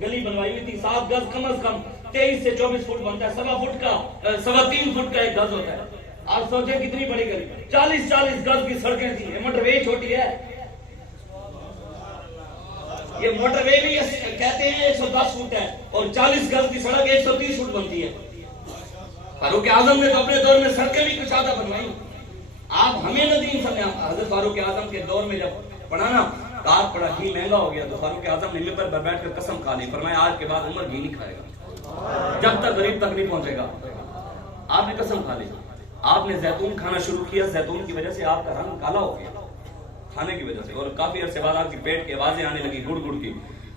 گلی بنوائی ہوئی تھی 7 گز کم از کم 23 سے 24 فٹ بنتا ہے, 3.25 فٹ کا 3.25 فٹ کا ایک گز ہوتا ہے. آپ سوچیں کتنی بڑی گلی, 40 گز کی سڑکیں تھیں. یہ موٹر وے چھوٹی ہے, یہ موٹر وے بھی کہتے ہیں 110 فٹ ہے, اور 40 گز کی سڑک 130 فٹ بنتی ہے. فاروق اعظم نے تو اپنے دور میں سڑکیں بھی کشادہ بنوائی. آپ ہمیں ندیم سمجھیں, حضرت فاروق اعظم کے دور میں جب پڑھا نا کار پڑا گھی مہنگا ہو گیا, تو فاروق اعظم نے ممبر پر بیٹھ کر قسم کھا لی, فرمایا آج کے بعد عمر گھی نہیں کھائے گا جب تک غریب تک نہیں پہنچے گا. آپ نے قسم کھا لی. آپ نے زیتون کھانا شروع کیا, زیتون کی وجہ سے آپ کا رنگ کالا ہو گیا کھانے کی وجہ سے, اور کافی عرصے بعد آپ کی پیٹ کی آوازیں آنے لگی گڑ گڑ کی.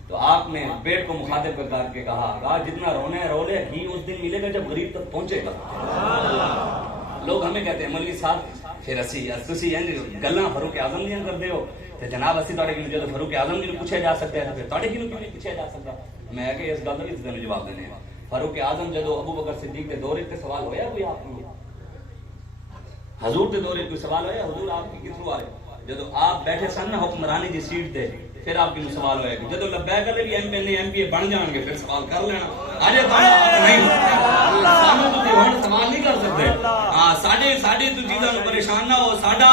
تو آپ نے پیٹ کو مخاطب کر کے کہا جتنا رونا ہے رو لے, گھی اس دن ملے گا جب غریب تک پہنچے گا. لوگ ہمیں کہتے ہیں مولوی صاحب پھر اسی گلاں فاروق اعظم دیاں کرتے ہو, تو جناب اسی تاڑے کی جب فاروق اعظم کی پوچھا جا سکتا ہے تو پھر تاڑے کی کیوں نہیں پوچھا جا سکتا. میں کہ اس گل کا جواب دینے ہیں. فاروق اعظم جدو ابو بکر صدیق کے دورے تے سوال ہویا کوئی آپ کو, حضور کے دورے کوئی سوال ہویا حضور آپ کی کس آ رہے, جدو آپ بیٹھے سن نا حکمرانی دی سیٹ تے پھر آپ کی سوال ہوئے گا. جدو لبیک کرے بھی ایم پی اے بن جان گے پھر سوال کر لینا. آجے نہیں سانو تو ہن سوال نہیں کر سکتے. ہاں ساڈے تو چیزاں نوں پریشان نہ ہو. ساڈا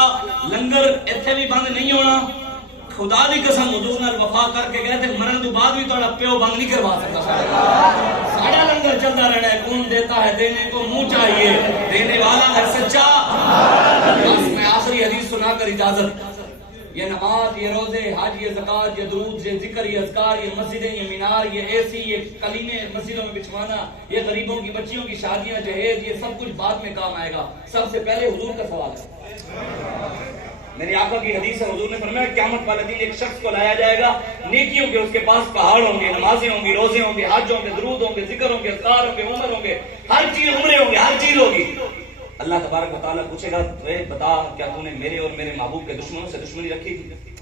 لنگر ایتھے بھی بند نہیں ہونا. خدا دی قسم حضور نال وفا کر کے گئے تھے, مرن تو بعد بھی تھوڑا پیو بند نہیں کروا سکتا. ساڈا لنگر چلتا رہنا ہے. کون دیتا ہے دینے کو منہ چاہیے, دینے والا ہے سچا. بس میں آخری حدیث سنا کر اجازت. یہ نماز, یہ روزے, حج, یہ زکات, یہ درود, یہ ذکر, یہ اذکار, یہ مسجدیں, یہ مینار, یہ اے سی, یہ کلیمے مسجدوں میں بچھوانا, یہ غریبوں کی بچیوں کی شادیاں, جہیز, یہ سب کچھ بعد میں کام آئے گا. سب سے پہلے حضور کا سوال ہے. میری آقا کی حدیث ہے, حضور نے فرمایا قیامت والے دن ایک شخص کو لایا جائے گا نیکیوں کے, اس کے پاس پہاڑ ہوں گے, نمازیں ہوں گی, روزے ہوں گے, حج ہوں گے, درود ہوں گے, ذکر ہوں گے, اذکار ہوں گے, عمر ہوں گے, ہر چیز عمرے ہوں گے, ہر چیز ہوگی. اللہ تبارک و تعالیٰ پوچھے گا بتا کیا تو نے میرے اور میرے محبوب کے دشمنوں سے دشمنی رکھی تھی؟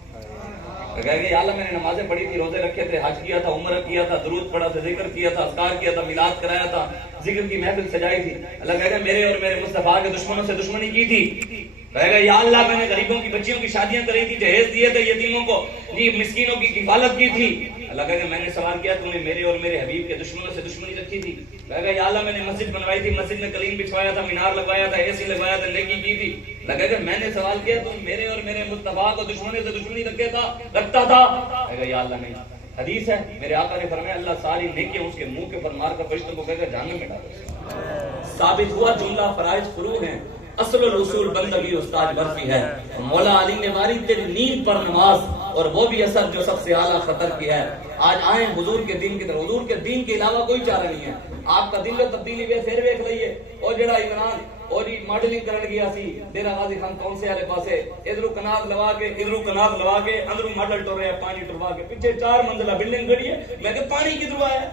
کہے گا یا اللہ میں نے نمازیں پڑھی تھی, روزے رکھے تھے, حج کیا تھا, عمرہ کیا تھا, درود پڑھا تھا, ذکر کیا تھا, اذکار کیا تھا, میلاد کرایا تھا, ذکر کی محفل سجائی تھی. اللہ کہے گا میرے اور میرے مصطفیٰ کے دشمنوں سے دشمنی کی تھی. کہے گا یا اللہ میں نے غریبوں کی بچیوں کی شادیاں کری تھی, جہیز دیے تھے یتیموں کو, جی مسکینوں کی کفالت کی تھی. اللہ کہے گا میں نے سوال کیا تو نے میرے اور میرے حبیب کے دشمنوں سے دشمنی رکھی تھی. کہے گا یا اللہ میں نے مسجد بنوائی تھی, مسجد میں کلیم بچھوایا تھا, مینار لگوایا تھا, اے سی لگوایا تھا, نیکی کی تھی. اللہ کہے گا میں نے سوال کیا تو میرے اور میرے مصطفیٰ کو دشمنوں سے دشمنی رکھتا تھا. کہے گا یا اللہ نہیں. حدیث ہے میرے آقا نے فرمایا اللہ ساری نیکیاں اس کے منہ کے پر مار کر فرشتوں کو کہے گا جہنم میں ڈالو. ثابت ہوا جملہ فرائض فروض ہیں, اصل الرسول بندگی استاد برفی ہے. مولا علی نے ماری تیری نیند پر نماز, اور وہ بھی اثر جو سب سے اعلیٰ خطر کی ہے. آج آئیں حضور کے دین کی طرف. حضور کے دین کے علاوہ کوئی چارہ نہیں ہے. آپ کا دل میں تبدیلی ہوئی پھر دیکھ لئیے. اور جڑا عمران اور ماڈلنگ کرن گیا سی ڈیرا غازی خان کون سے والے پاسے, ادھروں کنات لوا کے ادھروں کنات لوا کے, اندروں ماڈل ٹر رہے ہیں, پانی ٹروا کے, پیچھے 4 منزلہ بلڈنگ کھڑی ہے. میں کہ پانی کدھروں آیا؟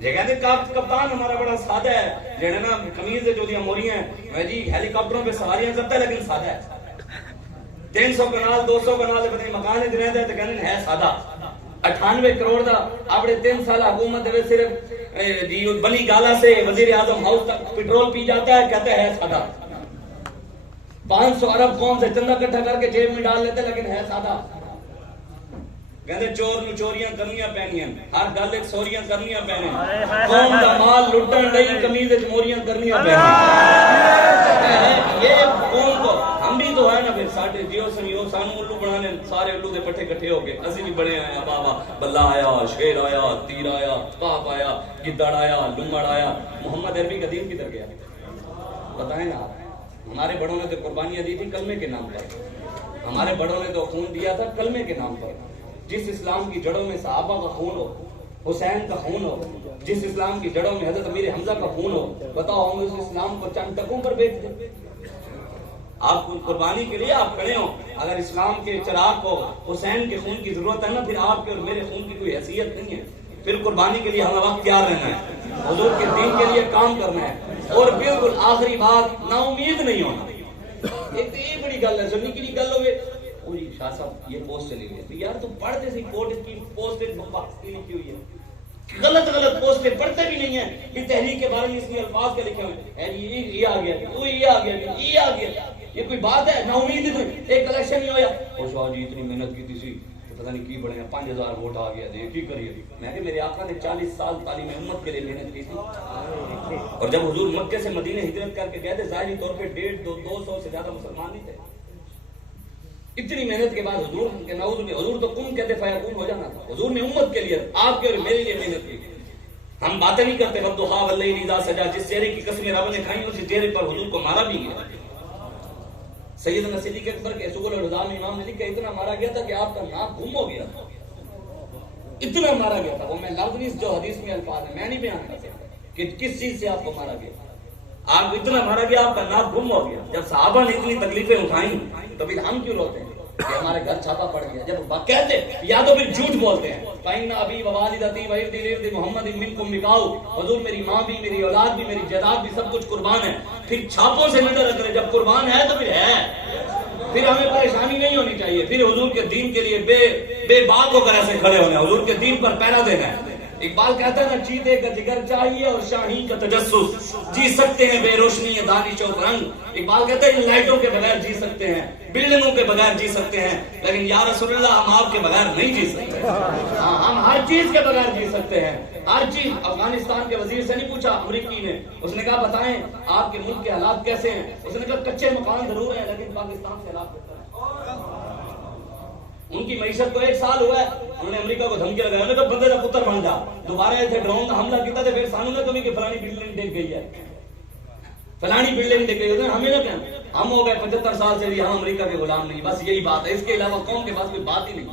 یہ کہتے کپتان ہمارا بڑا سادہ ہے, جڑے نا قمیض جو دیاں موریاں ہیں جی ہیلی کاپٹروں پہ سواریاں کرتا ہے لیکن سادہ ہے. 300 کنال 200 کنال پتہ مکان وچ رہندا ہے تے کہندے ہے سادہ. 98 کروڑ دا اپنے 3 سال حکومت دے صرف جی بلی گالا سے وزیر اعظم ہاؤس تک پیٹرول پی جاتا ہے, کہتے ہیں سادہ. 500 ارب قوم سے چندہ اکٹھا کر کے جیب میں ڈال لیتے لیکن ہے سادہ. کہندے چور نو چوریاں کرنیاں پینیاں, ہر گل وچ چوریاں کرنیاں پینیاں, قوم دا مال لٹن لئی قمیض وچ موریاں کرنیاں پینیاں. یہ قوم کو ہم بھی تو ہے نا پھر ساڈے جیو سنیو سانو الو بنانے, سارے الو دے پٹھے کٹھے ہو کے اسی بھی بڑے آیا, بابا بلا آیا, شیر آیا, تیر آیا, کاپ آیا, گدڑ آیا, لمڑ آیا. محمد عربی کا دین کدھر گیا بتائیں نا آپ. ہمارے بڑوں نے تو قربانیاں دی تھی کلمے کے نام پر, ہمارے بڑوں نے تو خون دیا تھا کلمے کے نام پر. جس اسلام کی جڑوں میں صحابہ کا خون ہو, حسین کا خون ہو, جس اسلام کی جڑوں میں حضرت امیر حمزہ کا خون ہو, بتاؤ ہم اس اسلام کو چند ٹکوں پر بیچ دیں؟ آپ قربانی کے لیے آپ کھڑے ہو, اگر اسلام کے چراغ کو حسین کے خون کی ضرورت ہے نا, پھر آپ کے اور میرے خون کی کوئی حیثیت نہیں ہے. پھر قربانی کے لیے ہمیں وقت تیار رہنا ہے, حضور کے دین کے لیے کام کرنا ہے. اور بالکل آخری بات, نا امید نہیں ہونا. ایک تو یہ بڑی گل ہے, سنی کی گل ہوئے شاہ صاحب یہ پوسٹ چلی گئی یار, تو پڑھتے سی کوٹ کی پوسٹ کی لکھی ہوئی ہے, غلط پوسٹیں پڑھتے بھی نہیں ہیں. یہ تحریک کے بارے میں اس میں الفاظ کے لکھے ہوئے ہیں, یہ آ گیا, یہ آ گیا, یہ آ گیا. یہ کوئی بات ہے؟ نا امید ایک الیکشن نہیں ہویا, اور شاہ جی اتنی محنت کی تھی, پتہ نہیں کی بڑے ہیں 5000 ووٹ آ گیا دے کی کریے. میں کہ میرے آقا نے 40 سال تعلیم امت کے لیے محنت کی تھی, اور جب حضور مکے سے مدینے ہجرت کر کے گئے تھے ظاہری طور پہ 150-200 سے زیادہ مسلمان نہیں تھے. اتنی محنت کے بعد حضور کے نعوذ میں حضور تو کن کہتے فیکون ہو جانا تھا. حضور نے امت کے لیے آپ کے اور میرے لیے محنت کی. ہم باتیں نہیں کرتے والضحیٰ واللیل اذا سجا, جس چہرے کی قسمیں رب نے کھائیں اسی چہرے پر حضور کو مارا بھی گیا. سیدنا صدیق اکبر کے سبل الہدیٰ میں امام نے لکھا اتنا مارا گیا تھا کہ آپ کا ناک گم ہو گیا تھا, اتنا مارا گیا تھا. وہ میں لفظ نہیں, جو حدیث میں الفاظ ہیں میں نہیں بیان کر سکتا کہ کس چیز سے آپ کو مارا گیا. آپ اتنا مارا گیا آپ کا ناک گم ہو گیا. جب صحابہ نے اتنی تکلیفیں اٹھائیں تو پھر ہم کیوں روتے ہیں کہ ہمارے گھر چھاپا پڑ گیا. جب کہتے یا تو پھر جھوٹ بولتے ہیں فَإِنَّ أَبِي وَوَالِدَتِي وَإِرْضِي لِإِرْضِ مُحَمَّدٍ مِنْكُمْ بِقَاءُ, حضور میری ماں بھی, میری اولاد بھی, میری جائیداد بھی, سب کچھ قربان ہے. پھر چھاپوں سے نظر رکھ رہے, جب قربان ہے تو پھر ہے, پھر ہمیں پریشانی نہیں ہونی چاہیے. پھر حضور کے دین کے لیے بے باک ہو کر ایسے کھڑے ہونے, حضور کے دین پر پہرا دینا ہے. اقبال کہتا ہے نا چیتے کا جگر چاہیے اور شاہین کا تجسس, جی سکتے ہیں بے روشنی یہ دانش اور رنگ. اقبال کہتا ہے ان لائٹوں کے بغیر جی سکتے ہیں, بلڈنگوں کے بغیر جی سکتے ہیں, لیکن یا رسول اللہ ہم آپ کے بغیر نہیں جی سکتے. ہم ہر چیز کے بغیر جی سکتے ہیں, ہر چیز. افغانستان کے وزیر سے نہیں پوچھا امریکی نے, اس نے کہا بتائیں آپ کے ملک کے حالات کیسے ہیں. اس نے کہا کچے مکان ضرور ہیں لیکن پاکستان سے حالات بہتر ہیں. ان کی معیشت کو 1 سال ہوا ہے, انہوں نے امریکہ کو دھمکی لگایا, انہوں نے کہا بندے کا پتر بن جا. دوبارہ ایسے ڈرون کا حملہ کیا تھا, پھر سانوں نے کمی کہ فلانی بلڈنگ دیکھ گئی ہے, فلانی بلڈنگ دیکھ گئی ہے. ہمیں نہ کہیں ہم ہو گئے 75 سال سے بھی ہم امریکہ کے غلام نہیں, بس یہی بات ہے. اس کے علاوہ قوم کے پاس کوئی بات ہی نہیں.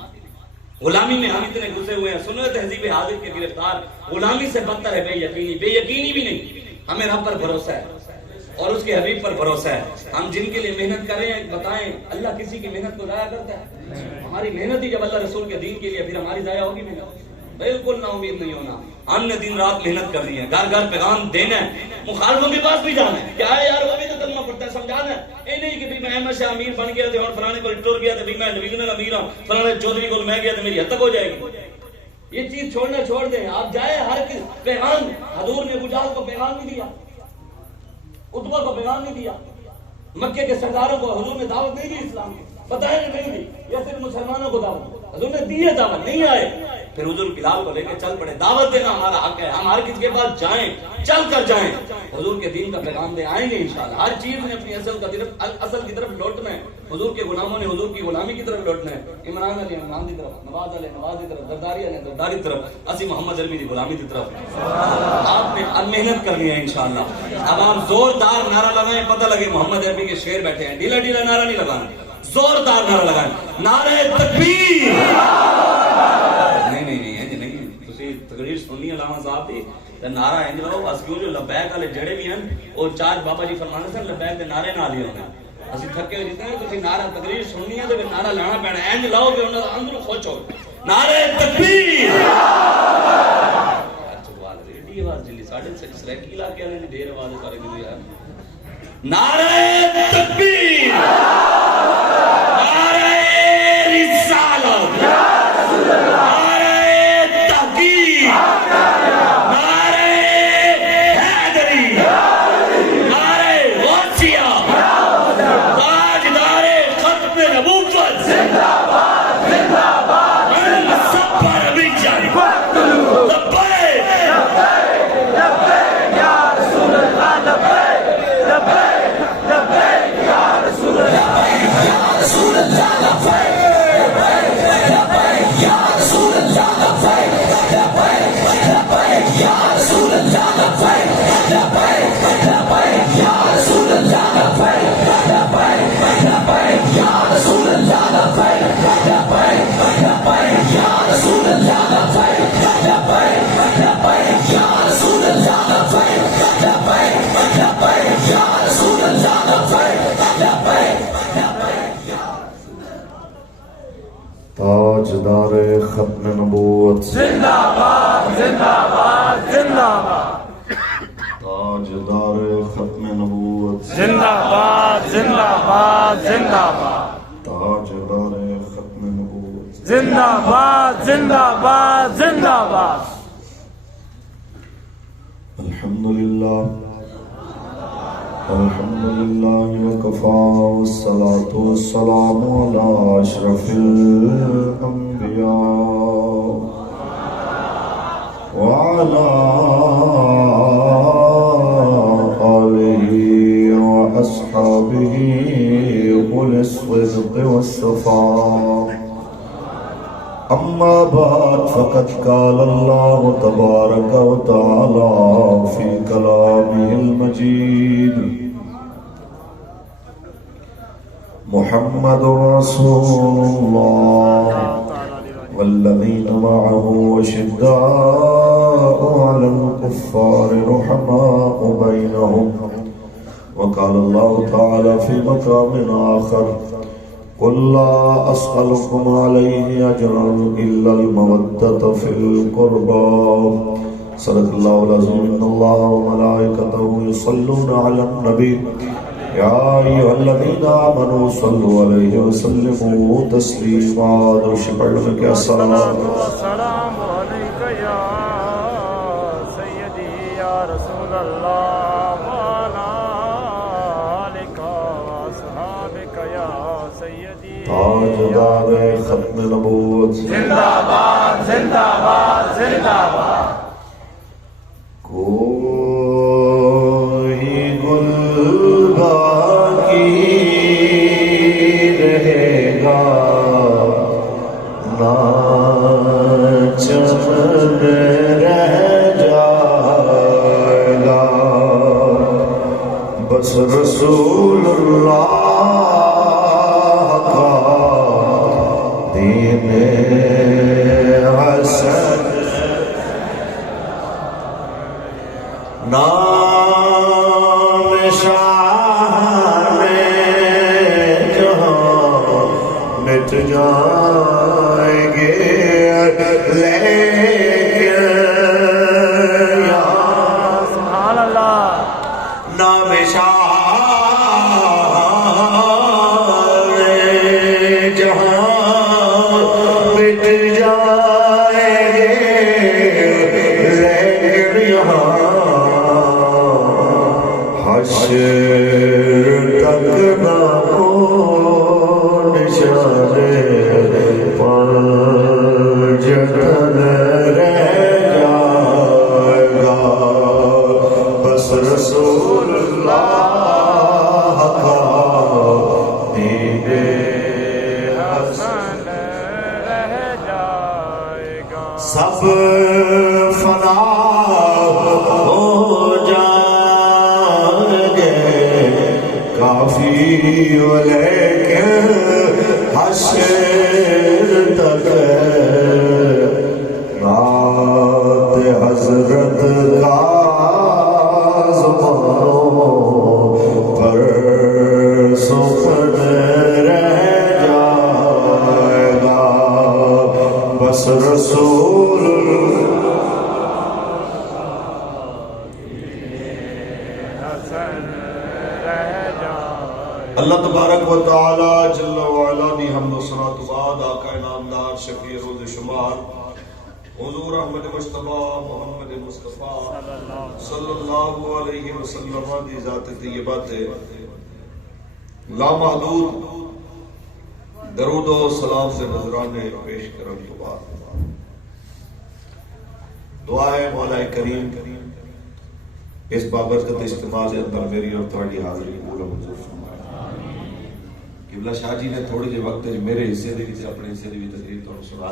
غلامی میں ہم اتنے گھسے ہوئے ہیں. سنو تہذیب حاضر کے گرفتار, غلامی سے بدتر ہے بے یقینی. بے یقینی بھی نہیں, ہمیں رب پر بھروسہ ہے اور اس کے حبیب پر بھروسہ ہے. ہم جن کے لیے محنت کریں بتائیں اللہ کسی کی محنت کو ضائع کرتا ہے؟ ہماری محنت ہی جب اللہ رسول کے دین کے لیے, پھر ہماری ضائع ہوگی محنت؟ بالکل نا امید نہیں ہونا. ہم نے دن رات محنت کرنی ہے, گھر گھر پیغام دینا ہے, مخالفوں کے پاس بھی جانا ہے. کیا ہے یار وہ بھی تو کرنا پڑتا ہے, سمجھانا ہے. یہ نہیں کہ میں احمد شاہ امیر بن گیا اور فلانے کو ٹر گیا تو میں ڈویژنل امیر ہوں, فلانے چودھری کو میں گیا تو میری حد تک ہو جائے گی. یہ چیز چھوڑنا چھوڑ دیں. آپ جائیں ہر کس پیغام, حضور نے ابو جہل کو پیغام نہیں دیا, عتبہ کو پیغام نہیں دیا, مکے کے سرداروں کو حضور نے دعوت نہیں دی اسلام کی, بتائیں نہیں دی, یا صرف مسلمانوں کو دعوت حضور نے دی ہے, دعوت نہیں آئے. پھر حضور بلال کو لے کے چل پڑے, دعوت دینا ہمارا حق ہے, ہم ہر کسی کے پاس جائیں, چل کر جائیں, حضور کے دین کا پیغام دے آئیں گے انشاءاللہ. ہر چیز نے اپنی اصل کی طرف لوٹنا ہے. حضور کے غلاموں نے حضور کی غلامی کی طرف لوٹنا ہے. عمران علی عمران کی طرف, نواز علی نواز کی طرف, زرداری علی زرداری کی طرف, اسی محمد علمی کی غلامی کی طرف. آپ نے اب محنت کرنی ہے انشاءاللہ. اب آپ زوردار نعرہ لگائیں, پتہ لگے محمد علمی کے شعر بیٹھے ہیں. ڈھیلا ڈھیلا نعرہ نہیں لگانا, زوردار نعرہ لگائیں. نعرہ تکبیر. نہیں تقریر سننی علامہ صاحب دی تے نعرہ انج لو بس, کیوں جو لبیک والے جڑے بھی ہیں وہ 4 بابا جی فرمانے سے لبیک دے نعرے نال ہی ہونے. اسی تھکے ہوئے جتنے تسی نعرہ تقریر سننی ہے تے پھر نعرہ لانا پینا, انج لاؤ کہ انہاں دا اندر خوش ہو. نعرہ تکبیر. سبحان اللہ, ایڈی آواز جلی ساڈے سرائکی علاقے والے نے ڈھیر آواز سارے دی یار. نعرہ تکبیر, نعرہ رسالت, تاجدار ختم نبوت زندہ باد زندہ باد زندہ باد. تاجدار ختم نبوت زندہ باد زندہ باد زندہ باد. تاجدار ختم نبوت زندہ باد زندہ باد زندہ باد. الحمدللہ وکفا والصلاة والسلام علی اشرف الانبیاء الأنبياء وعلى آله وأصحابه أولي الصدق والصفاء أما بعد فقد قال الله تبارك وتعالى في كلامه المجيد محمد رسول الله والذين معه أشداء على الكفار رحماء بينهم وقال الله تعالى في مقام آخر قل لا أسألكم عليه أجرا إلا المودة في القربى صدق الله العظيم إن الله وملائكته يصلون على النبي يا أيها الذين آمنوا صلوا عليه وسلموا تسليما درود پڑھنے کے السلام والسلام عليك يا سيدي يا رسول الله وعلى آلك وأصحابك يا سيدي تاجدار ختم نبوت زندہ باد زندہ باد زندہ باد کوئی گل باقی رہے گا نہ چمن رہ جائے گا بس رسول اللہ کا دین حسن نام شاہ جہاں مٹ جائیں گے لیکن سبحان اللہ نام شاہ جہاں مٹ جائیں گے لیکن یہاں حشر تک نہ ہو نشان پر جتن رہ جائے گا بس رسول اللہ کا دین حسن رہ جائے گا سب فنا ہو جائیں گے کافی لیکن حشر تک رات حضرت کا زمانوں پر سخن رہ جائے گا بس رسول حسن رہ جائے اللہ تبارک و تعالی جل وعلا دی حمد و ثنا تو بعد آقا انعامدار شفیع روز شمار حضور احمد مصطفیٰ محمد مصطفیٰ صلی اللہ علیہ وسلم دی ذات طیبہ تے لامحدود درود و سلام سے نذرانے پیش کرن تو بعد دعائے مولا کریم اس بابرکت اجتماع کے اندر میری اور تھوڑی حاضری قبول و منظور فرمائے قبلہ شاہ جی نے تھوڑے جے وقت میرے حصے دے وچ اپنے حصے دی تقریر تو سنا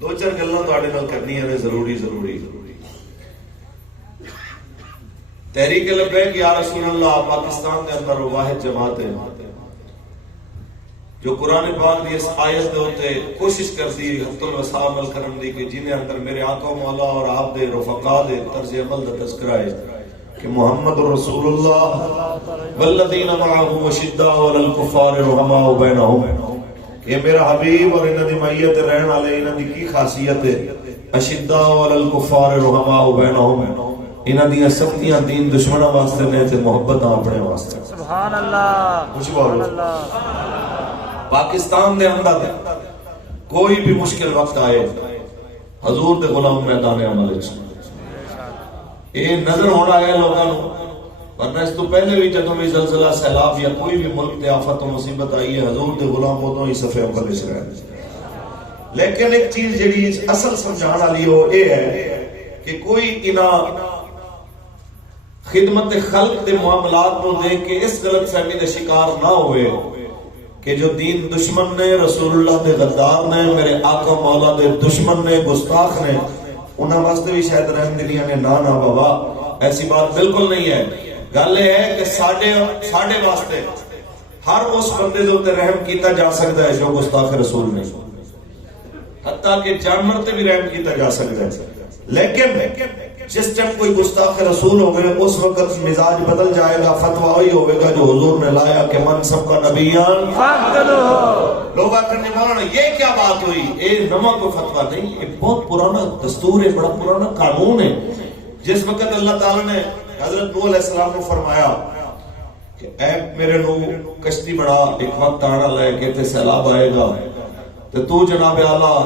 دو چار گلاں تواڈے نال کرنی ہے ضروری تحریک لبیک یا رسول اللہ پاکستان کے اندر واحد جماعت ہے جو قرآن پاک دی اس آیت دے ہوتے کوشش کرتی حفظ الوسع عمل کرن دی کہ جنہیں اندر میرے آقا مولا اور آپ دے رفقا دے طرز عمل دا تذکرہ ہے کہ محمد رسول اللہ والذین معه اشداء علی الکفار رحماء بینہم یہ میرا حبیب اور انہاں دی معیت رہن والے انہاں دی کی خاصیت ہے اشداء علی الکفار رحماء بینہم انہاں دی سختیاں دین دشمناں واسطے نے تے محبت اپنے واسطے سبحان اللہ سبحان اللہ پاکستان دے اندر کوئی بھی مشکل وقت آئے حضور دے غلام میدان عمل یہ نظر ہونا ہے لوگوں ورنہ اس تو پہلے بھی جدوں بھی زلزلہ سیلاب یا کوئی بھی ملک تے آفت و مصیبت آئی ہے حضور دے غلام ادوں ہی صف اول وچ رہے لیکن ایک چیز جڑی اصل سمجھان والی ہو یہ ہے کہ کوئی انہاں خدمت خلق دے معاملات کو دیکھ کے اس غلط فہمی کا شکار نہ ہوئے کہ جو دین دشمن نے، رسول اللہ دے غدار نے، میرے آقا مولا دے دشمن نے، گستاخ نے، انہاں واسطے بھی شاید رحم دلیاں نے نہ بابا، ایسی بات بالکل نہیں ہے۔ گل یہ ہے کہ ساڈے واسطے ہر اس بندے دے اوپر رحم کیتا جا سکتا ہے جو گستاخ رسول نے، حتیٰ کہ جانور تے بھی رحم کیتا جا سکتا ہے، لیکن جس ٹائم کوئی گستاخ رسول ہوگئے اس وقت مزاج بدل جائے گا، فتویٰ وہی ہوئے گا جو حضور نے لایا کہ من سب کا نبیان لوگ کرنے والا۔ یہ کیا بات ہوئی؟ یہ نواں کوئی فتویٰ نہیں، یہ بہت پرانا دستور ہے، بڑا پرانا قانون ہے۔ جس وقت اللہ تعالیٰ نے حضرت نوح علیہ السلام کو فرمایا کہ اے میرے نوح کشتی بڑا، ایک وقت آنا لے کہ تے سیلاب آئے گا، تو جناب اعلیٰ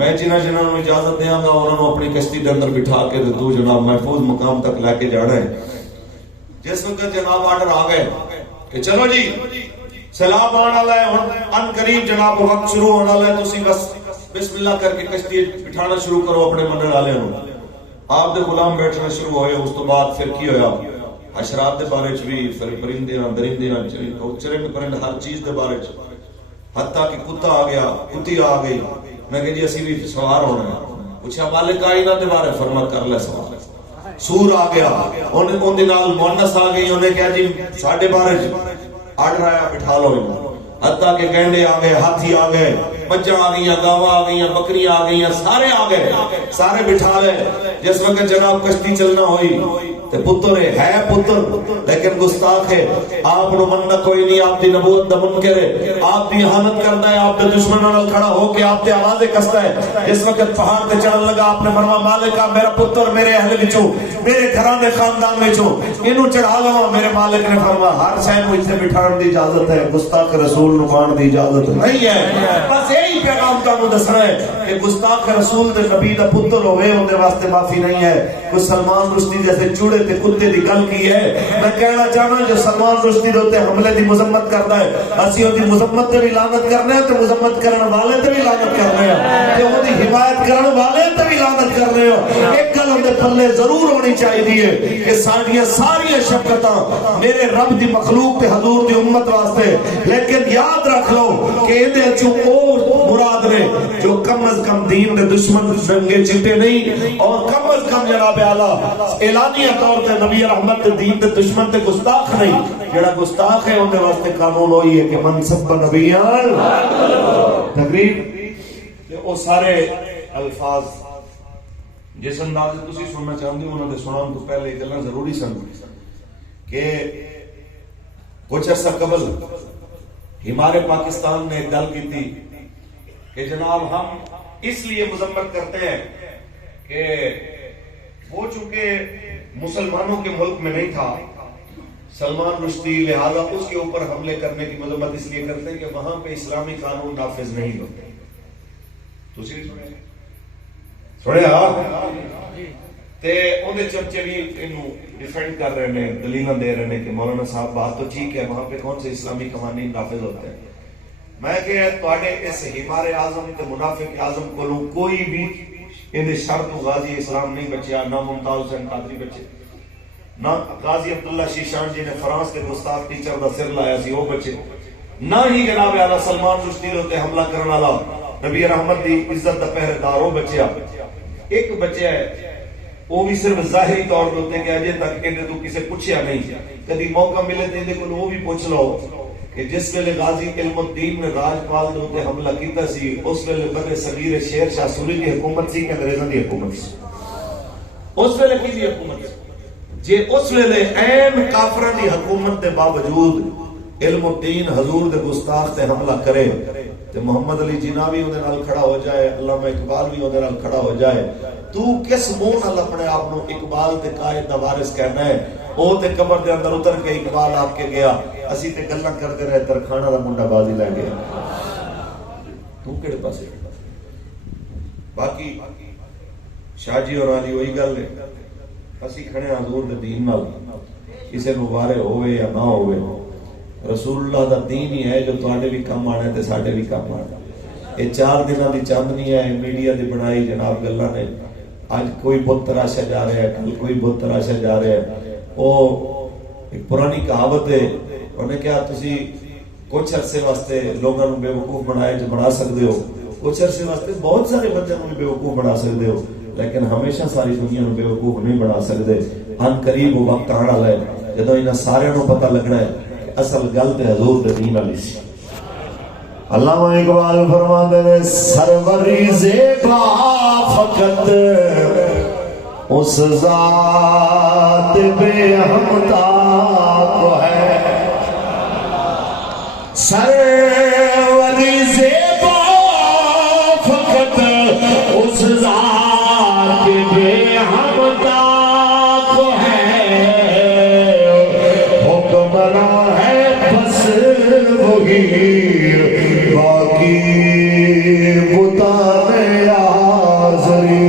میں جنہاں نے اجازت دیاں گا انہوں نے اپنی کشتی دے اندر بٹھا کے تو جناب محفوظ مقام تک لے کے جانا ہے۔ جس وقت جناب آرڈر آ گئے کہ چلو جی سیلاب آنے والا ہے، ان قریب جناب وقت شروع ہونے والا ہے، تسی بس بسم اللہ کر کے کشتی بٹھانا شروع کرو اپنے منن والے ہوں۔ آپ دے غلام بیٹھنا شروع ہوئے، اس تو بعد پھر کی ہویا؟ حشرات دے بارے چ بھی، پرندیاں درندیاں چرند پرند ہر چیز دے بارے چ، حتیٰ کہ کتا آ گیا، کتی آ گئی، میں کہ جی اسی بھی سوار ہونا ہے۔ پوچھا مالک کائنات دے بارے، فرما کر لے سوار۔ سور آ گیا، ان دے نال مؤنث آ گئی، انہیں کہا جی ساڈے بارے آرڈر آیا بٹھا لو۔ حتیٰ کہ گینڈے آ گئے، ہاتھی آ گئے، مجھاں آ گئیاں، گاواں آ گئیاں، بکریاں آ گئیاں، سارے آ گئے، سارے بٹھا لے۔ جس وقت جناب کشتی چلنا ہوئی تے پتر ہے پتر لیکن گستاخ ہے، آپ نو مننا کوئی نہیں، آپ دی نبوت دا منکر ہے، آپ دی اہانت کرتا ہے، آپ دے دشمنوں نال کھڑا ہو کے آپ تے آوازیں کستا ہے۔ جس وقت پہاڑ تے چڑھن لگا آپ نے فرمایا مالکا میرا پتر میرے اہل وچوں، میرے گھرانے خاندان وچوں، اینو چڑھا لو۔ میرے مالک نے فرمایا ہر شے نوں ایتھے بٹھاؤن دی اجازت ہے، گستاخ رسول نو مان دی اجازت نہیں ہے۔ بس یہی پیغام تانوں دسنا ہے کہ گستاخ رسول دے نبی دا پتر ہوئے اون دے واسطے معافی نہیں ہے۔ کوئی سلمان رشدی جیسے چوڑے تے کتے دی گل کی ہے، میں کہنا چاہنا جو سلمان رشدی دے اوتے حملے دی مذمت کردا ہے، اسی اودی مذمت تے بھی لعنت کرنے تے مذمت کرن والے تے بھی لعنت کرنے ہیں، تے اودی حمایت کرن والے تے بھی لعنت کرنے ہیں۔ ایک گل اون دے پلے ضرور ہونی چاہیے کہ ساڈیاں ساری شفقتاں میرے رب دی مخلوق تے حضور دی امت واسطے، لیکن یاد رکھ لو کہ ایں چوں او مراد نے جو کم از کم دین دے دشمن رنگے چٹے نہیں، اور کم از کم جناب اعلیٰ اعلانیہ طور تے نبی رحمت دین دے دشمن تے گستاخ نہیں۔ جڑا گستاخ ہے اندے واسطے قانون ہوئی ہے کہ من سب نبیان تقریر کہ او سارے الفاظ جس انداز سے تسی سننا چاہندے ہو انہاں دے سنان تو پہلے گلاں ضروری سن کہ کچھ عرصہ قبل ہمارے پاکستان نے ایک گل کی تھی کہ جناب ہم اس لیے مذمت کرتے ہیں کہ وہ چونکہ مسلمانوں کے ملک میں نہیں تھا سلمان رشدی، لہذا اس کے اوپر حملے کرنے کی مذمت اس لیے کرتے ہیں کہ وہاں پہ اسلامی قانون نافذ نہیں ہوتے۔ تو سنیا تے اندے چرچے بھی انہوں ڈیفینڈ کر رہے ہیں، دلیلاں دے رہے ہیں کہ مولانا صاحب بات تو ٹھیک ہے، وہاں پہ کون سے اسلامی قوانین نافذ ہوتے ہیں۔ میں کہ تواڈے اس حمار اعظم تے منافق اعظم کولوں کوئی بھی اندے شرط غازی اسلام نہیں بچیا، نہ ممتاز حسین قادری بچے، نہ غازی عبداللہ شیشان جی نے فرانس کے گستاخ ٹیچر دا سر لایا سی وہ بچے، نہ ہی جناب اعلیٰ سلمان رشدی تے حملہ کرنے والا نبی رحمت دی عزت دا پہرےدار وہ بچیا۔ ایک بچہ ہے وہ بھی صرف ظاہری طور پہ کہ اجے تک اندے تو کسے پوچھیا نہیں، کدی موقع ملے تے اندے کول وہ بھی پوچھ لو کہ جس ویلے غازی علم الدین نے راجپال دے تے حملہ کیتا سی اس ویلے بڑے صغیر شیر شاہ سوری دی حکومت سی کہ انگریزاں دی حکومت سی؟ اس ویلے کی دی حکومت سی؟ جے اس ویلے عین کافراں دی حکومت دے باوجود علم الدین حضور دے گستاخ تے حملہ کرے تے محمد علی جناح بھی اودے نال کھڑا ہو جائے، علامہ اقبال بھی اودے نال کھڑا ہو جائے، تو کس منہ نال اپنے آپ نو اقبال تے قائد دا وارث کہنا ہے؟ او تے قبر دے اندر اتر کے اقبال آپ کے گیا، اسی تے گلاں کرتے رہے، ترخانہ دا منڈا بازی لے گیا، تو کیڑے پاسے؟ باقی شاہ جی اور علی وہی گل ہے، اسی کھڑے حضور دے دین نال، کسے نو وارے ہوئے یا نہ ہوئے، رسول اللہ دا دین ہی ہے جو تواڈے بھی کم آنا ہے تے ساڈے بھی کم آنا ہے۔ یہ 4 دنوں کی چاندنی ہے میڈیا دی بنائی جناب گلاں نے. اج کوئی بت تراشا جا رہا ہے, کل کوئی بت تراشا جا رہا ہے. وہ ایک پرانی کہاوت ہے, انہیں کہا تسی کچھ عرصے واسطے لوگوں کو بے وقوف بنا سکتے ہو, کچھ عرصے واسطے بہت سارے بندے کو بے وقوف بنا سکتے ہو, لیکن ہمیشہ ساری دنیا کو بے وقوف نہیں بنا سکتے. ان قریب وہ وقت آنے والا ہے جدوں انہاں سارے کو پتہ لگنا ہے کہ اصل گل تے حضور دے دین والی سی. علامہ اقبال فرماتے ہیں سروری زیبا فقط اس ذات بے ہمتا کو ہے, سروری زیبا فقط اس ذات بے ہمتا کو ہے, حکمراں ہے بس وہی باقی بتانے آزری,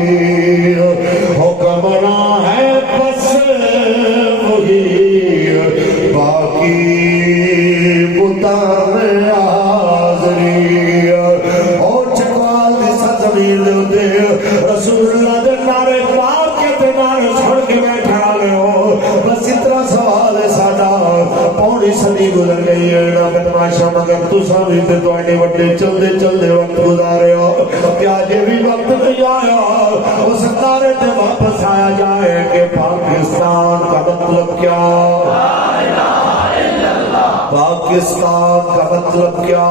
حکمراں ہے بس وہی باقی بتانے آزری. اور چکوال دی سزمین دے رسول اللہ دے نعرے پاک کے نعرے چھوڑ کے بیٹھا لے ہو. بس اتنا سوال ہے ساڈا, پوری صدی گزر گئی ہے نا بدماشا, مگر تساں بھی تے تواڈے وڈے چلدے چلدے وقت گزارے ہو. کیا یہ بھی وقت نہیں آیا اس نعرے تے واپس آیا جائے کہ پاکستان کا مطلب کیا, پاکستان کا مطلب کیا,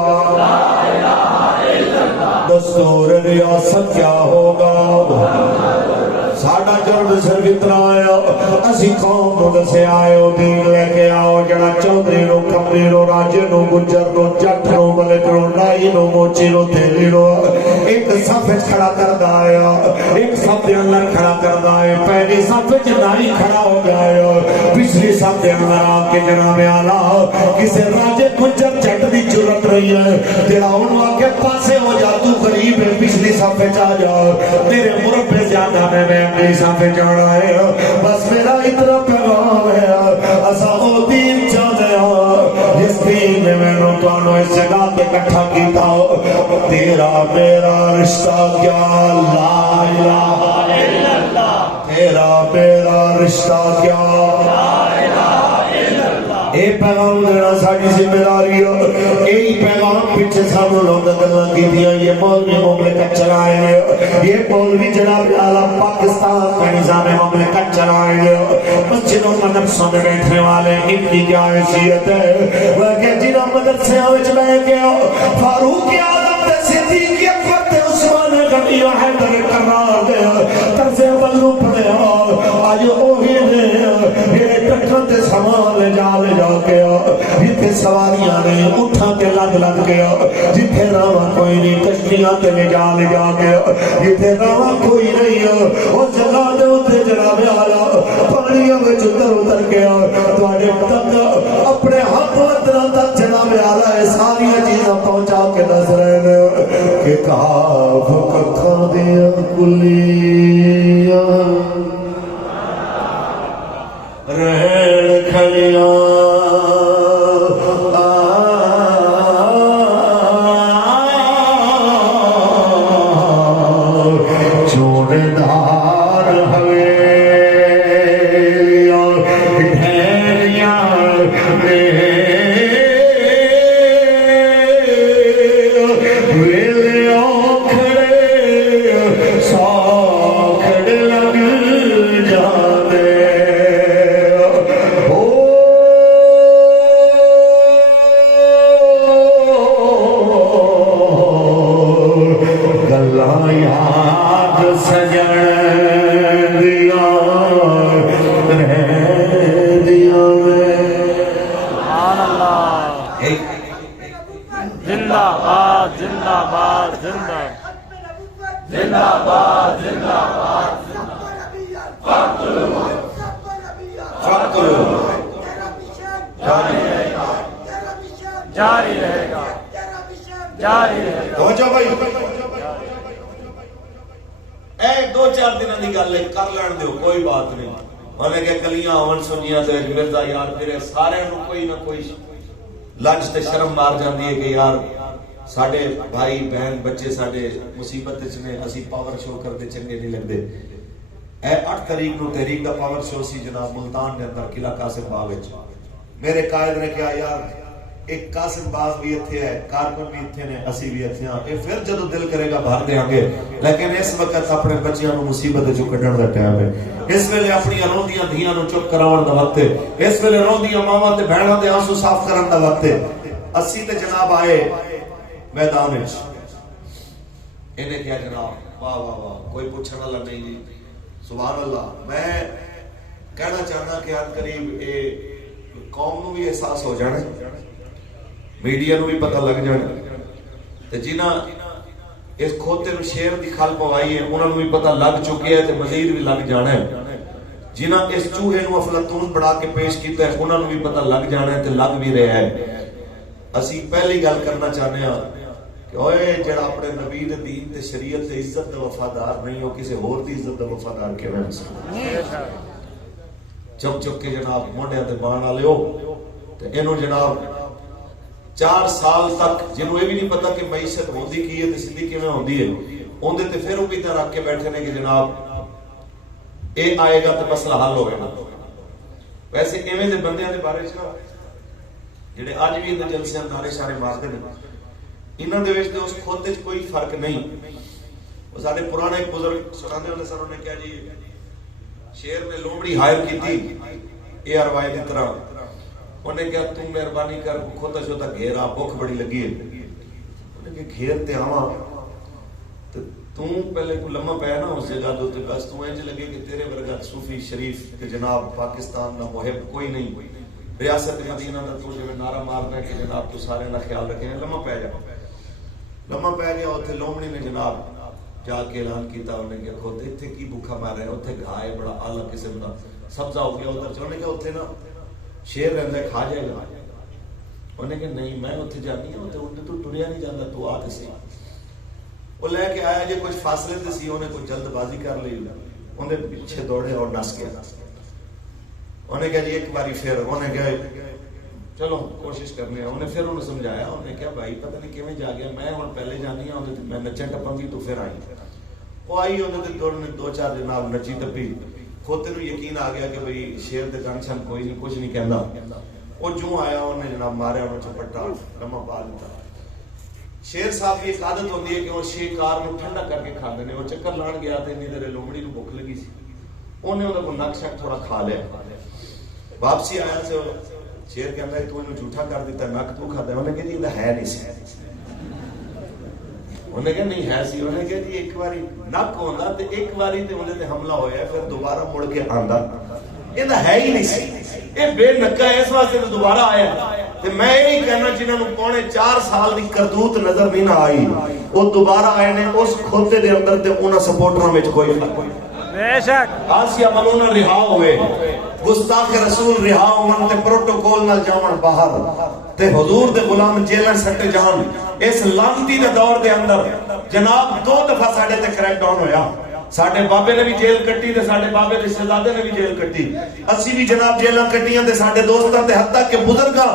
دستور ریاست کیا ہوگا. ساڈا جرم صرف اتنا آیا, اسی قوم کو دسے آئے ہو دین لے کے آؤ جڑا چودھری نو کمری نو راجے نو گجر نو جٹ نو ملک نو نائی نو موچی نو تھیلی نو ایک صف کھڑا کر دایا, ایک صف دے اندر کھڑا کر دائے. پہلی صف نائی کھڑا ہو گیا, پچھلی صف دے اندر آ کے جناب اعلیٰ کسے راجے گجر جٹ دی جرت رہی ہے تیرا انہوں آ کے پاسے ہو جا, تو قریب ہے پچھلی صف آ جا, تیرے مربع زیادہ میں اپنی صاحب جانا ہے. بس میرا اتنا پیغام ہے اسا وہ دین چاہتے ہیں جس دین نے میں نے تو اس جگہ پہ اکٹھا کیتا, تیرا میرا رشتہ کیا لا الہ الا اللہ, تیرا میرا رشتہ کیا لا الہ الا اللہ. اے پیغام دینا ساری ذمہ داری ہے. یہی پیغام پیچھے سامنے لوگ گلاں کیتیاں, یہ مولوی مملکت چلائے ہیں, یہ مولوی جناب اعلیٰ پاکستان کا نظام مملکت چلائے ہیں. مسجدوں مدرسوں میں بیٹھنے والے ان کی کیا حیثیت ہے, وہ کہ جنہاں مدرسیاں وچ بیٹھ گیا فاروق اعظم تے صدیق اکبر تے عثمان غنی و حیدر کرار دے طرز بلو پڑیا, آج اوہی نے یہ ٹکن تے سامان لے جا کے جتھے سواریاں نے اٹھا کے لگ گیا, جتھے راواں کوئی نہیں کشتیاں تے لے جا کے, جتھے راواں کوئی نہیں اس جگہ دے اوتے جناب اعلیٰ پانیاں وچ اتر گیا. تواڈے تک اپنے حق وطن تک جناب اعلیٰ ساری چیزاں پہنچا کے دس رہے ہیں کہ کاف ککھاں دیاں کلیاں رہن کھڑیاں ساڈے بھائی بہن بچے ساڈے مصیبت وچ نے، اسی پاور شو کرتے چنگے نہیں لگدے. اے 8 تاریخ نو تحریک دا پاور شو سی جناب ملتان دے اندر قلعہ قاسم باغ وچ. میرے قائد نے کہا یار ایک قاسم باغ بھی اتھے ہے، کارکن بھی اتھے نے، اسی بھی اتھے ہاں، اے پھر جدو دل کرے گا باہر دے آنگے. لیکن اس وقت اپنے بچیاں نو مصیبت جو کڈن دا ٹائم ہے. اس ویلے اپنی روندیاں دھیاں نو چپ کراون دا وقت ہے. اس ویلے روندیاں ماواں تے بہناں دے آنسو صاف کرن دا وقت ہے. اسی تے جناب آئے میدان وچ. انہیں کیا جناب واہ واہ واہ، کوئی پوچھنے والا نہیں جی، سبحان اللہ. میں کہنا چاہنا کہ حد قریب اے قوم نو بھی احساس ہو جانا، میڈیا نو بھی پتہ لگ جانا، تے جنہ اس کھوتے نو شیر دی کھل پوائی ہے انہاں نو بھی پتہ لگ چکے ہے تے مزید بھی لگ جانا ہے. جنہ اس چوہے نو افلاطون بنا کے پیش کیتا ہے انہاں نو بھی پتہ لگ جانا ہے تے لگ بھی رہا ہے. اسی پہلی گل کرنا چاہنے ہیں کہ اوئے جڑا اپنے نبی دے دین تے شریعت تے عزت دا وفادار نہیں ہو کسی اور دی عزت دا وفادار کیویں ہو سکدا؟ چپ چپ کے جناب موڈیاں تے بان والے ہو تے اینو جناب 4 سال تک جنوں یہ بھی نہیں پتا کہ معیشت ہوندی کی ہے تے زندگی کیویں ہوندی ہے، اوندے تے پھر امید رکھ کے بیٹھے نے کہ جناب اے آئے گا تے مسئلہ حل ہوئے گا. ویسے ایویں دے بندیاں دے بارے چ نا جڑے اج بھی اندر جلسے نعرے شارے مارتے ہیں، انہاں دے وچ تے اس کھوتے وچ کوئی فرق نہیں. وہ سارے پرانے ایک بزرگ سنانے والے سر نے کیا جی شیر نے لومڑی ہائر کی تھی اے روایت کی طرح. انہیں کہا تم مہربانی کر کھوتا شوتا گھیرا، بھوک بڑی لگی ہے. انہیں کہا گھیر تے آواں تو پہلے کو لمحہ پیا نا اس جگہ دو تے بس تو انج لگے کہ تیرے ورگا صوفی شریف کہ جناب پاکستان دا محب کوئی نہیں. ریاست مدینہ دا تو جو نعرہ مارنا ہے کہ جناب تو سارے نہ خیال رکھیں. لمحہ پیا جا، لمحہ پیا گیا. اوتھے لومڑی نے جناب جا کے اعلان کیتا. انہیں کہا کھوتے ایتھے کی بھوکا مار رہے ہیں؟ اوتھے گھا ہے بڑا اعلیٰ قسم دا سبزہ ہو گیا ادھر. انہیں کہا اوتھے نا شیر رہندا ہے کھا جائے گا. انہیں کہا نہیں میں اوتھے جانی ہوں تے تو ٹریا نہیں جاندا تو آ تے سی. وہ لے کے آیا جی کچھ فاصلے تے سی. انہیں کچھ جلد بازی کر لی، انہیں پیچھے دوڑے اور نس گیا. انہیں کہا جی ایک باری پھر. انہیں کہا چلو کوشش کرنے ہیں. انہیں پھر انہیں سمجھایا. انہیں کہا بھائی پتہ نہیں کیویں جا گیا، میں ہن پہلے جانی ہوں میں نچن ٹپاں گی تو پھر آئی. وہ آئی انہیں تے دوڑنے 2-4 جناب نچی ٹپی. کھوتے نو یقین آ گیا کہ بھئی شیر دے گن چھن کوئی نہیں کچھ نہیں کہندا. وہ جو آیا انہیں جناب ماریا انہیں چپٹا لمحہ پا دیتا. شیر صاحب کی ایک عادت ہوندی ہے کہ وہ شکار نو ٹھنڈا کر کے کھاندے نے. وہ چکر لان گیا تے انی دیر لومڑی نو بھوک لگی سی. انہیں انہاں کو نک شک تھوڑا کھا لیا. واپسی آیا سے شیر کہندا ہے تو اینو جھوٹا کر دیتا نک تو کھادا. انہیں کہا جی یہ ہے نہیں سی. انہیں کہا نہیں ہے سی. انہیں کہا جی ایک باری نک ہوندا تے ایک باری تے انہیں تے حملہ ہویا پھر دوبارہ مڑ کے آندا. یہ ہے ہی نہیں سی. یہ بے نکا ہے اس واسطے تو دوبارہ آیا. تے میں یہی کہنا جنہاں نوں پونے 4 سال دی کردوت نظر نہیں نہ آئی وہ دوبارہ آئے نے اس کھوتے دے اندر تے انہاں سپورٹراں وچ کوئی فرق نہیں. بے شک آسیہ ملونہ رہا ہوئے، گستاخ رسول رہا ہوئے تے پروٹوکول نال جاون باہر تے حضور دے غلام جیلن سٹے جان. اس لانتی دے دور دے اندر جناب 2 دفعہ ساڈے تے کریک ڈاؤن ہویا. ساڈے بابے نے بھی جیل کٹی تے ساڈے بابے دے شہزادے نے بھی جیل کٹی. اسی بھی جناب جیلاں کٹیاں تے ساڈے دوستاں تے حتیٰ کہ بزرگاں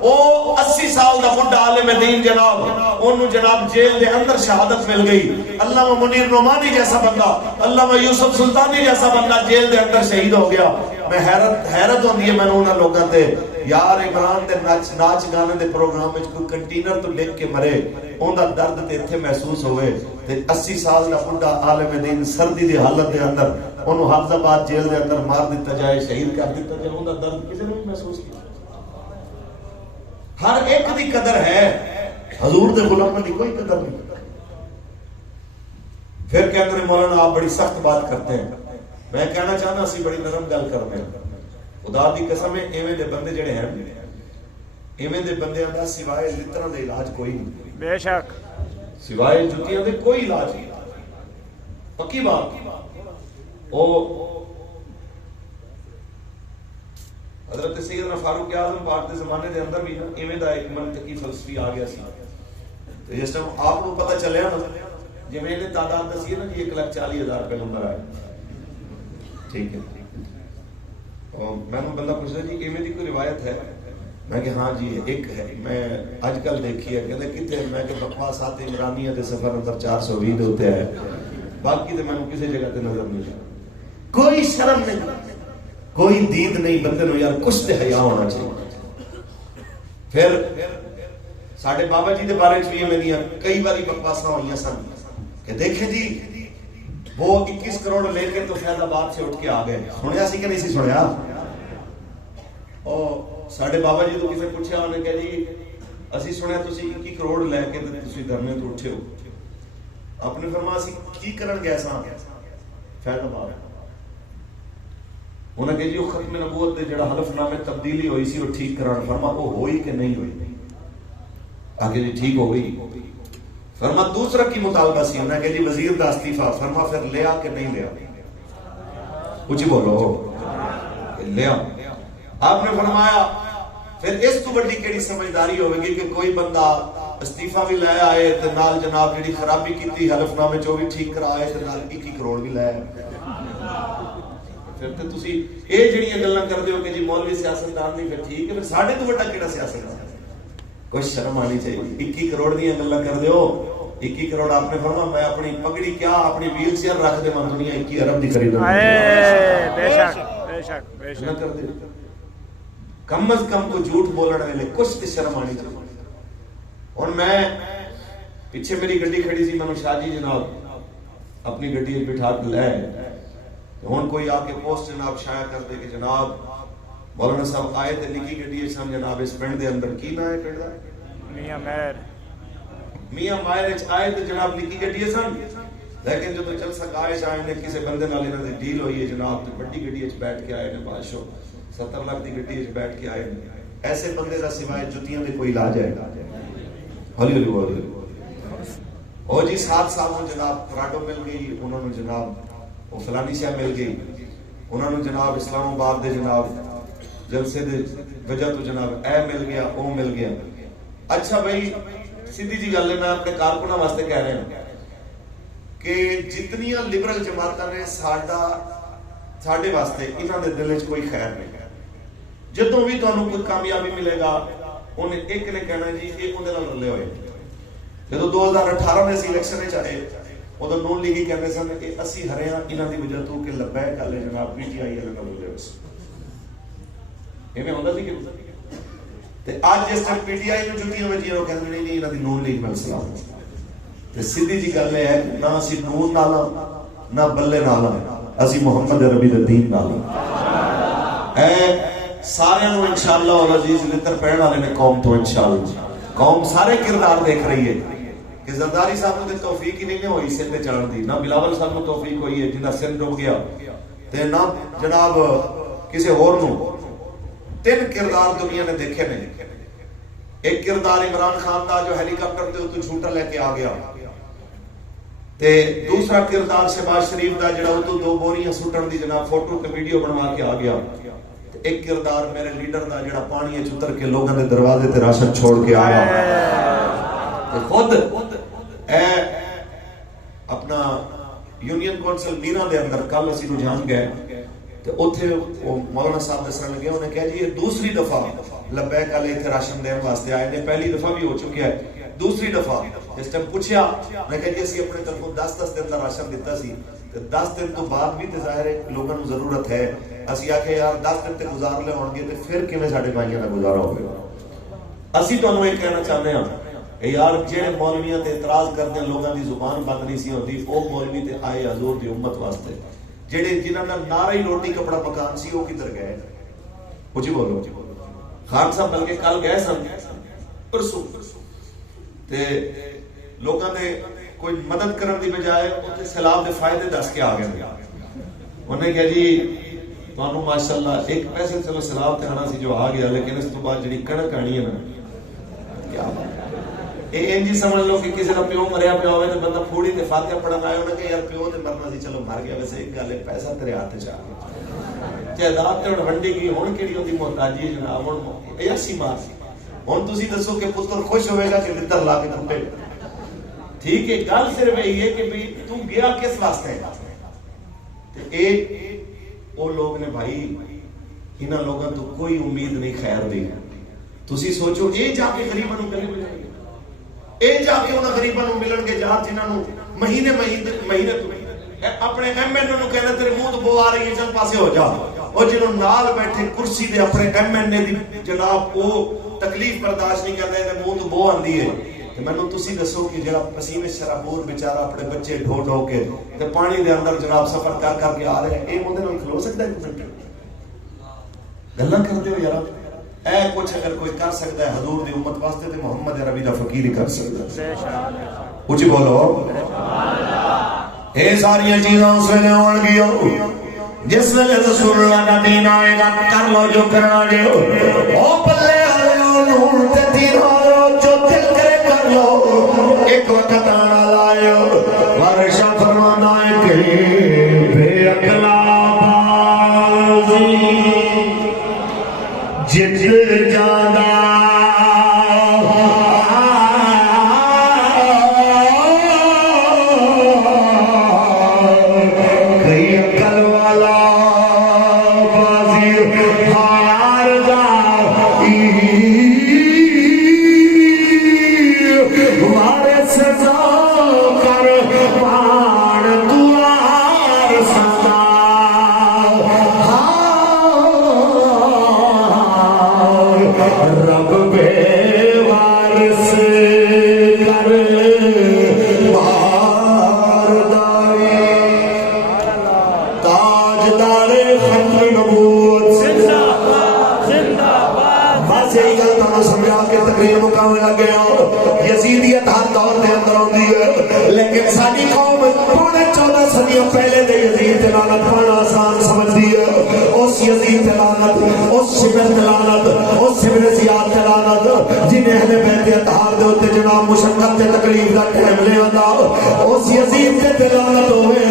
او 80 سال دا بڈھا عالم دین جناب اونوں جناب جیل دے اندر شہادت مل گئی. علامہ منیر نعمانی جیسا بندہ، علامہ یوسف سلطانی جیسا بندہ جیل دے اندر شہید ہو گیا. میں حیرت ہوندی ہے مینوں انہاں لوکاں تے یار عمران تے ناچ گانے دے پروگرام وچ کوئی کنٹینر تو لکھ کے مرے اوندا درد تے ایتھے محسوس ہوئے تے 80 سال دا بڈھا عالم دین سردی دی حالت دے اندر اونوں حافظ آباد جیل دے اندر مار دتا جائے، شہید کر دتا جائے. اوندا درد کسے نے بھی محسوس کیا. ہر ایک دی قدر ہے، حضور دے غلاماں دی کوئی قدر نہیں. پھر کہتے ہیں مولانا آپ بڑی سخت بات کرتے ہیں. میں کہنا چاہنا اسی بڑی نرم گل کرنے ہیں. خدا دی قسم ہے ایویں دے بندے جڑے ہیں ایویں دے بندیاں دا سوائے لتراں دے علاج کوئی نہیں. بے شک سوائے جتیاں دے کوئی علاج نہیں. پکی بات. او حضرت سیدنا فاروق اعظم پاک دے زمانے دے اندر بھی ایویں دا ایک منطقی فلسفی آ گیا سی. تے جس ٹائم آپ کو پتہ چلیا نا جی میں نے تعداد دسی ہے نا جی 1,40,000 پیغمبر آئے. ٹھیک ہے. میں نے بندہ پوچھ رہا جی ایویں دی کوئی روایت ہے؟ میں کہ ہاں جی ایک ہے میں اج کل دیکھی ہے کہتے کتنے میں کہ بکواسات عمرانیہ دے سفر نمبر 420 ہوتے ہیں باقی تو میں کسی جگہ تے نظر نہیں آیا کوئی شرم نہیں کوئی دید نہیں بندے نو یار کچھ تے حیا ہونا چاہیے پھر ساڈے بابا جی دے بارے چ بھی کئی باری بکواساں ہوئیاں سن کہ دیکھیں جی وہ 21 کروڑ لے کے تو فیض آباد سے اٹھ کے آ گئے سنیا سی کہ نہیں سی سنیا اور ساڈے بابا جی تو کسی پوچھا انہیں کہا جی اسی سنیا تسی 21 کروڑ لے کے تسی دھرنے تو اٹھے ہو آپ نے فرمایا اسی کی کرن گئے ساں فیض آباد انہیں کہا جی وہ ختم نبوت دے جڑا حلف نامے تبدیلی ہوئی سی وہ ٹھیک کران فرما وہ ہوئی کہ نہیں ہوئی آگے جی ٹھیک ہو گئی فرما دوسرا کی مطالبہ سی انہیں کہا جی وزیر دا استعفیٰ فرما پھر لیا کہ نہیں لیا کچھ بولو لیا آپ نے فرمایا پھر اس تو بڑی کیڑی سمجھداری ہوئے گی کہ کوئی بندہ استعفیٰ بھی لے آئے تے نال جناب جڑی خرابی کی تھی حلف نامے جو بھی ٹھیک کرا آئے تے نال 21 کروڑ بھی لے آئے پھر تے تسی اے جڑیاں گلاں کردے ہو کہ جی مولوی سیاستدان نہیں پھر ٹھیک ہے پھر ساڈے تو بڑا کیڑا سیاستدان کوئی شرم آنی چاہیے 21 کروڑ دیاں گلاں کردے ہو 21 کروڑ آپ نے فرمایا میں اپنی پگڑی کیا اپنی ویل چیئر رکھ دے میں دنیا 21 ارب دی خریدوں بے شک بے شک بے شک نہ کر دے کم از کم کو جھوٹ بولنے والے کچھ تے شرم آنی چاہیے اور میں پیچھے میری گڈی کھڑی سی میں شاہ جی جناب اپنی گڈی بٹھا کے لے ہن کوئی آ کے پوسٹ جناب شائع کر دے کہ جناب مولانا صاحب آئے تے نکی گڈی سن جناب اس پنڈ دے اندر کی نہ ہے پنڈ دا میاں ماہر آئے تے جناب نکی گڈی سن لیکن جو تو چل سکا ہے شاہ نے کسی بندے نال انہاں دی ڈیل ہوئی ہے جناب تے بڑی گڈی وچ بیٹھ کے آئے نے بادشاہ 70 لاکھ دی گڈی وچ بیٹھ کے آئے ایسے بندے دا سوائے جتیاں دے کوئی علاج ہے ہولی ہولی ہولی او جی 7 سال میں جناب پراڈو مل گئی انہوں نے جناب وہ فلانی شاہ مل گئی انہوں نے جناب اسلام آباد دے جناب جلسے دے وجہ تو جناب اے مل گیا او مل گیا اچھا بھائی سیدھی جی گل ہے میں اپنے کارکنوں واسطے کہہ رہا ہوں کہ جتنیاں لبرل جماعتاں نے ساڈے واسطے انہاں دے دل وچ کوئی خیر نہیں جدوں بھی تانوں کوئی کامیابی ملے گا انہیں ایک نے کہنا جی یہ اندر رلے ہوئے جدو 2018 میں الیکشن چاہے ادو نون لیگی کہتے سن کہ اسی ہرے ہاں انہاں دی وجہ تو کہ لبیک والے جناب پی ٹی آئی والے نال رلے ہوئے ایویں ہوندا سی کہ تے اج جس ٹائم پی ٹی آئی نو جُٹیاں وجیاں وہ کہندے نہیں انہاں دی نون لیگ نال سلام تے سیدھی جی گل ہے نہ اسی نون نال نہ بلے نال اسی محمد عربی دے دین نال اے سارے نو انشاءاللہ اور عزیز لتر پڑھن والے نے قوم تو انشاءاللہ قوم سارے کردار دیکھ رہی ہے کہ زرداری صاحب نے توفیق ہی نہیں ہوئی سر تے چڑھن دی نہ بلاول صاحب کو توفیق ہوئی ہے جنہاں سر ڈوب گیا تے نہ جناب کسی اور نو 3 کردار دنیا نے دیکھے نے ایک کردار عمران خان دا جو ہیلی کاپٹر تے اتو جھوٹا لے کے آ گیا تے دوسرا کردار شہباز شریف دا جڑا اتو 2 بوریاں سٹن دی جناب فوٹو تے ویڈیو بنوا کے آ گیا ایک کردار میرے لیڈر دا جڑا پانی اتر کے لوگوں دے دروازے تے راشن چھوڑ کے آیا تے خود اے اپنا یونین کونسل میرا دے اندر کل اسی رجحان گئے تے اوتھے مولانا صاحب دسن لگے انہیں کہا جی یہ دوسری دفعہ لبیک والے ایتھے راشن دین واسطے آئے نے پہلی دفعہ بھی ہو چکا ہے دوسری دفعہ جس ٹائم پوچھیا میں کہا جی اسی اپنے طرفوں 10 دن دا راشن دیتا سی 10 دن تو بعد بھی تے ظاہر ہے لوگوں کو ضرورت ہے اسی آکھے یار 10 دن تے گزار لے ہون گے تے پھر کیویں ساڈے بھائیاں دا گزارا ہوے گا اسی تانوں یہ کہنا چاہتے ہیں اے یار جڑے مولویاں تے اعتراض کردے لوگاں دی زبان بند نہیں سی ہوندی او مولوی تے آئے حضور دی امت واسطے جڑے جنہاں دا نعرہ ہی روٹی کپڑا مکان سی او کدھر گئے کچھ بولو خان صاحب بلکہ کل گئے سن پرسوں تے لوگاں نے کوئی مدد کرن دی بجائے اوتے سیلاب دے فائدے دس کے آ گئے انہیں کہا جی تانوں ماشاءاللہ ایک پیسے چلو سیلاب تے آنا سی جو آ گیا لیکن اس تو بعد جڑی کڑک آنی ہے نا کیا اے انجی سمجھ لو کہ کسی دا پیو مریا پیا ہوئے تے بندہ پھوڑی تے فاتحہ پڑھن آئے انہیں کہ یار پیو تے مرنا سی چلو مر گیا ویسے ایک گل ہے پیسہ تیرے ہاتھ چ آ گیا جائیداد تے ونڈی گئی ہن کیڑی ہوندی محتاجی ہے جناب ہن اے اسی مار ہن تسی دسو کہ پتر خوش ہوے گا کہ لتر لا کے ٹوٹے ٹھیک ہے گل صرف یہ ہے کہ بھئی تو گیا کس واسطے تے اے او لوگ نے بھائی انہاں لوگاں تو کوئی امید نہیں خیر دی تسی سوچو یہ جا کے غریباں نوں گلے ملن گے، یہ جا کے انہاں غریباں نوں ملن گے یار جنہاں نوں مہینے تو اپنے ایم این اے نوں کہنا تیرے منہ تو بو آ رہی ہے چل پاسے ہو جا، اور جنہوں نال بیٹھے کرسی دے اپنے ایم این اے دی جناب وہ تکلیف برداشت نہیں کردا تے منہ تو بو آندی ہے، تے مینوں تسی دسو کہ جڑا پسینے شرابور بیچارہ اپنے بچے ڈھو ڈھو کے تے پانی دے اندر جناب سفر کر کے آ رہے ہیں، اے اودے نال کھلو سکدا ہے؟ گلاں کردے ہو یار، اے کچھ اگر کوئی کر سکتا ہے حضور دی امت واسطے تے محمد عربی دا فقیر ہی کر سکتا ہے۔ اونچی بولو اے ساری چیزاں اس ویلے ہون گیا جس ویلے رسول اللہ دا دین آئے گا، کر لو جو کرنا جے او پلے آلو نور تے دین آلو جو دل کرے کر لو، ایک وقت آنا لائے ورشا فرمانا ہے کہ بے اقلا بازی جت جانا یزیدیت ہر دور دے اندر ہوندی ہے، لیکن ساری قوم پونے 14 صدیوں پہلے دے یزید تے لعنت پانا آسان سمجھدی ہے۔ اس یزید تے لعنت، اس شبر تے لعنت، اس شبر زیاد تے لعنت جنہیں اہل بیت اطہار دے اوتے جناب مشقت تے تکلیف دا ٹائم لے آندا، اس یزید تے لعنت ہوئے۔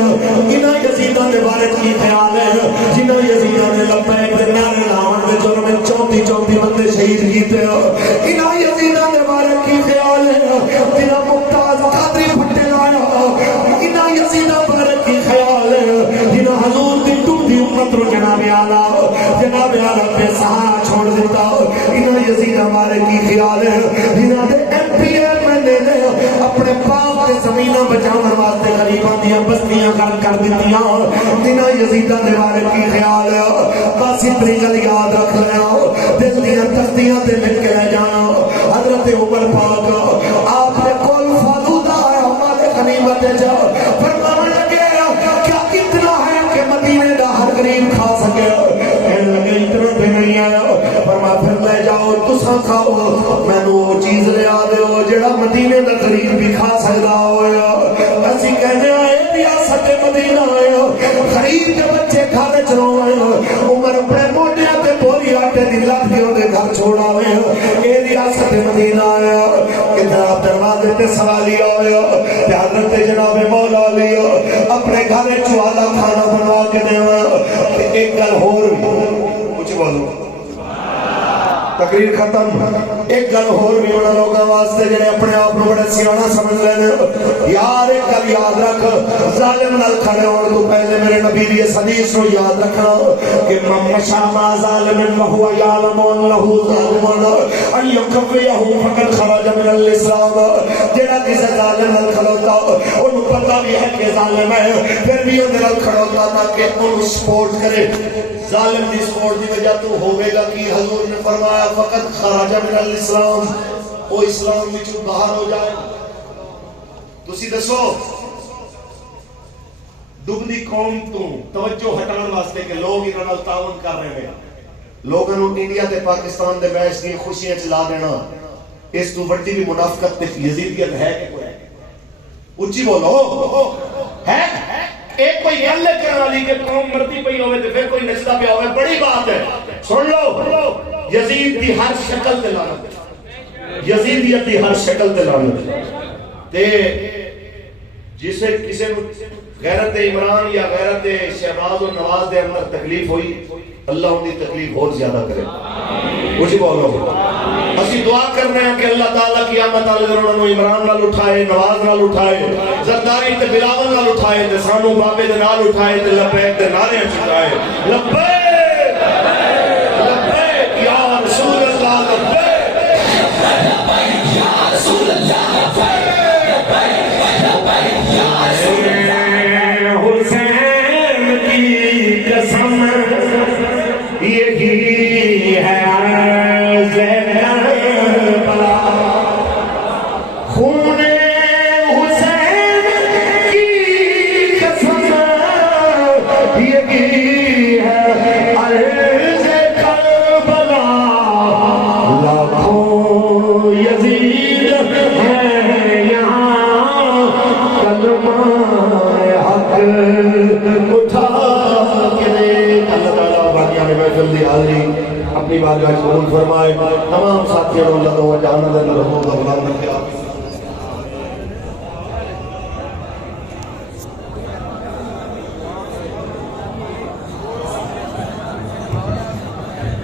انہاں یزیداں دے بارے کی خیال ہے جنہاں یزیداں نے لبیک دے نعرے لاون دے جرم 34 بندے شہید کیتے، انہاں یزیداں دے بارے کی خیال ہے جنہاں ممتاز قادری پھٹے لایا، انہاں یزیداں بارے کی خیال ہے جنہاں حضور دی ٹوٹی امت رو جناب اعلیٰ بے سہارا چھوڑ دیتا، انہاں یزیداں بارے کی خیال ہے جنہاں دے ایم پی ایم این اے نے اپنے پاک دے زمیناں بچاون واسطے غریباں دیاں بستیاں کر دتیاں، انہاں یزیداں دے بارے کی خیال ہے۔ بس اتنی گل یاد رکھ لینا، دل دیاں تختیاں تے لکھ کے لے جانا۔ حضرت عمر پاک آپ نے کول فالودہ آیا مال غنیمت جا فرمان لگے کیا اتنا ہے کہ مدینے دا ہر غریب کھا سکے؟ کہنے لگے اتنا بھی نہیں آیا، فرما پھر لے جاؤ تساں کھاؤ، میں نو وہ چیز لے آ دیو جڑا مدینے دا غریب بھی کھا سکدا ہویا۔ اسی کہنے آئے ریاست مدینہ آیا، غریب کے بچے کھانے چروائے، عمر اپنے موٹیاں تے بوری آٹے دی لاتھیوں دے گھر چھوڑا ہوئے، اے ریاست مدینہ آیا کہ جناب دروازے تے سوالی آیا تے حضرت جناب مولا علی اپنے گھر چوالا کھانا بنوا کے دیوا تے ایک گل ہور کچھ بولو تقریر ختم، ایک گل ہور بھی انہاں لوگاں واسطے جڑے اپنے آپ کو بڑے سیاںا سمجھ لیندے، یار ایک گل یاد رکھ، ظالم نال کھڑے ہون تو پہلے میرے نبی دی اس حدیث کو یاد رکھنا کہ من مشى مع ظالم وهو يعلم انه ظالم ان يكفيه فقد خرج من الاسلام، جڑا کسی ظالم نال کھڑوتا اونوں پتہ بھی ہے کہ ظالم ہے پھر بھی اون نال کھڑوتا تاکہ اونوں سپورٹ کرے، ظالم دی سپورٹ دی وجہ تو ہوے گا کہ حضور نے فرمایا فقط خرج من الاسلام، وہ اسلام وچوں باہر ہو جائے۔ تسی دسو ڈبدی قوم تو توجہ ہٹان واسطے کہ لوگ انہاں نال تعاون کر رہے ہیں، لوگاں نوں انڈیا تے پاکستان دے میچ دی خوشیاں چلا دینا، اس تو بڑی بھی منافقت تے یزیدیت ہے کہ کوئی اونچی بولو ہے؟ ایک کوئی گل کرنے والی کہ قوم مرتی پئی ہوئے تے پھر کوئی نچدا پیا ہوئے، بڑی بات ہے۔ سن لو یزید دی ہر شکل تے لعنت، یزیدیت دی ہر شکل تے لعنت، تے جسے کسی غیرت عمران یا غیرت شہباز و نواز دے اندر تکلیف ہوئی، اللہ ان کی تکلیف بہت زیادہ کرے۔ کچھ بولو اسی دعا کرنے ہیں کہ اللہ تعالیٰ قیامت والے دن انہوں نے عمران نال اٹھائے، نواز نال اٹھائے، زرداری تے بلاول نال اٹھائے، تے سانو بابے دے نال اٹھائے، تے لبیک دے نعرے چھکائے، لبیک لبیک یا رسول اللہ لبیک حاضری اپنی بارگاہ قبول فرمائے. تمام ساتھیوں اللہ تو جہاں نظر رحمت اللہ